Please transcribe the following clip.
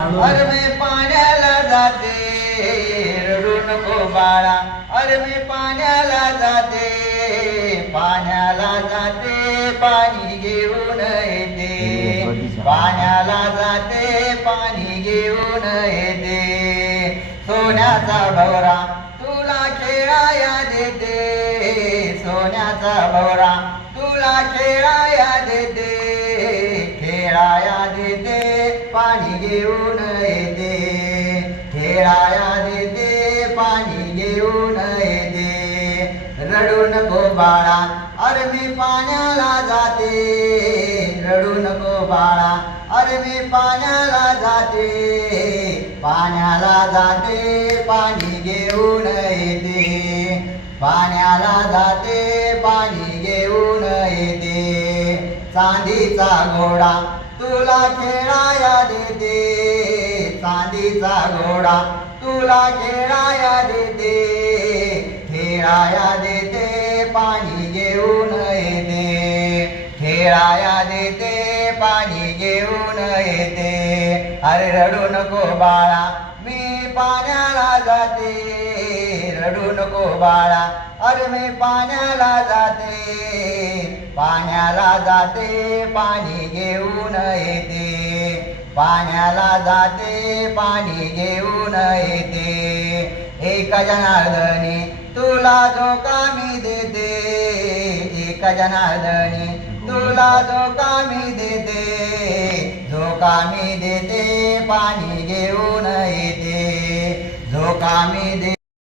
अरे मी पाण्याला जाते रडू नको बाळा. अरे मी पाण्याला जाते पाण्याला जाते पाणी घेऊन येते. पाण्याला जाते पाणी घेऊन येते. सोन्याचा भवरा तुला खेळाया देते. सोन्याचा भवरा तुला खेळाया देते. खेळाया देते पाणी घेऊन येते. खेळाया देते पाणी घेऊन येते. रडू नको बाळा अरे मी पाण्याला जाते. रडू नको बाळा अरे मी पाण्याला जाते. पाण्याला जाते पाणी घेऊन येते. पाण्याला जाते पाणी घेऊन येते. चांदीचा घोडा तुला खेळाया देते. चांदीचा घोडा तुला खेळाया देते. खेळाया देते पाणी घेऊन येते. खेळाया देते पाणी घेऊन येते. अरे रडू नको बाळा मी पाण्याला जाते. रडू नको बाळा अरे मी पाण्याला जाते. पाण्याला जाते पाणी घेऊन येते. पाण्याला जाते पाणी घेऊन येते. एक जनार्दनी तुला धोका मी देते. एक जनार्दनी तुला धोका मी देते. धोका मी देते पाणी घेऊन येते. धोका मी देते.